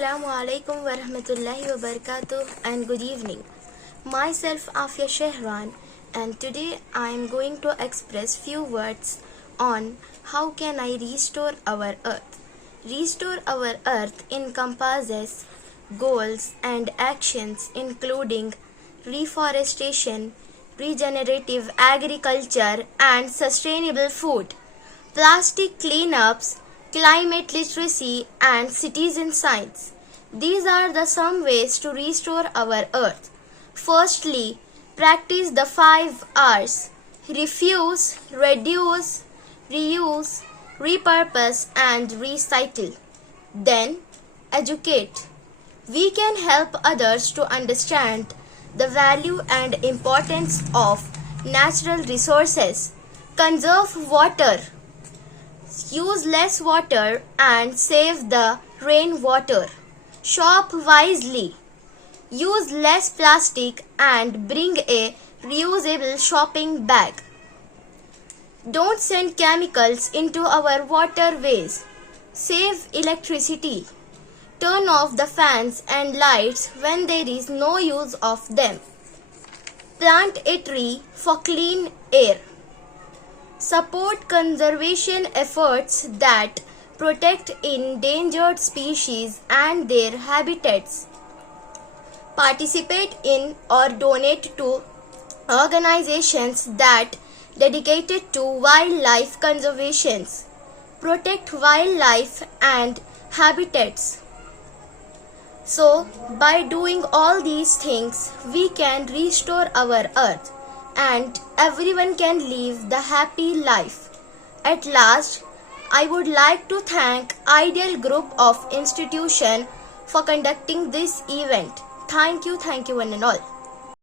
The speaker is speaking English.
Assalamu alaikum wa rahmatullahi wa barakatuh and good evening. Myself Afia Shehran, and today I am going to express few words on how can I restore our earth. Restore our earth encompasses goals and actions including reforestation, regenerative agriculture and sustainable food, plastic cleanups, climate literacy and citizen science. These are the some ways to restore our earth. Firstly, practice the 5 R's: refuse, reduce, reuse, repurpose and recycle. Then, educate. We can help others to understand the value and importance of natural resources. Conserve water. Use less water and save the rainwater. Shop wisely. Use less plastic and bring a reusable shopping bag. Don't send chemicals into our waterways. Save electricity. Turn off the fans and lights when there is no use of them. Plant a tree for clean air. Support conservation efforts that protect endangered species and their habitats. Participate in or donate to organizations that dedicated to wildlife conservation. Protect wildlife and habitats. So, by doing all these things, we can restore our earth and everyone can live the happy life. At last, I would like to thank Ideal Group of Institution for conducting this event. Thank you one and all.